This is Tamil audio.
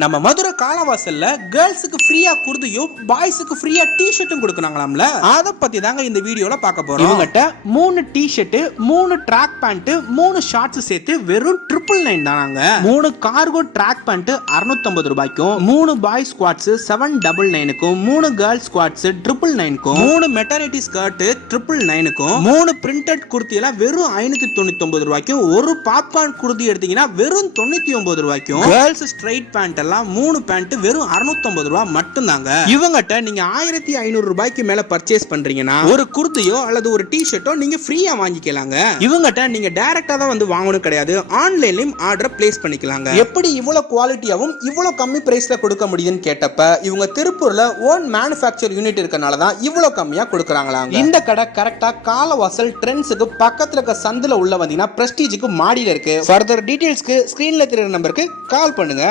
நம்ம மதுரை காலவாசல்ல கேர்ள்ஸுக்கு ஃப்ரீயா குர்தியும் பாய்ஸுக்கு ஃப்ரீயா டி-ஷர்ட்டும் கொடுக்கறாங்களாம்ல. அத பத்தி தாங்க இந்த வீடியோல பார்க்க போறோம். இவங்கட்ட 3 டி-ஷர்ட், 3 ட்ராக் பேண்ட், 3 ஷார்ட்ஸ் சேர்த்து வெறும் 999 தானாங்க. 3 கார்கோ ட்ராக் பேண்ட் 650 ரூபாய்க்கும், 3 பாய் squads 799க்கும், 3 girls squads 999க்கும், 3 maternity skirt 999க்கும், 3 printed kurti எல்லாம் வெறும் 599 ரூபாய்க்கும், ஒரு பாப்கார்ன் குர்தி எடுத்தீங்கன்னா வெறும் 99 ரூபாய்க்கும், கேர்ள்ஸ் ஸ்ட்ரைட் பேண்ட் எல்லாம் 3 பேண்ட் வெறும் 650 ரூபாய் மட்டும் தாங்க. இவங்கட்ட நீங்க 1500 ரூபாய்க்கு மேல பர்ச்சேஸ் பண்றீங்கன்னா ஒரு குர்தியோ அல்லது ஒரு டி-ஷர்ட்டோ நீங்க ஃப்ரீயா வாங்கிக்கலாங்க. இவங்கட்ட நீங்க டைரக்டா தான் வந்து வாங்கணும் கிடையாது, ஆன்லைன்லயும் ஆர்டர் பிளேஸ் பண்ணிக்கலாங்க. எப்படி இவ்வளவு குவாலிட்டியாவும் இவ்வளவு கம்மி பிரைஸ்ல கொடுக்க முடியுதுன்னு கேட்டப்ப இவங்க திருப்பூர்ல ஓன் மேனுஃபேக்சர் யூனிட் இருக்கனால தான் இவ்வளவு கம்மியா கொடுக்கறாங்களாங்க. இந்த கடை கரெக்டா காலவாசல் ட்ரெண்ட்ஸுக்கு பக்கத்துல இருக்க சந்துல உள்ள வந்தீங்கன்னா பிரஸ்டீஜுக்கு மாடியில இருக்கு. ஃபர்தர் டீடைல்ஸ்க்கு ஸ்கிரீன்ல தெரியுற நம்பருக்கு கால் பண்ணுங்க.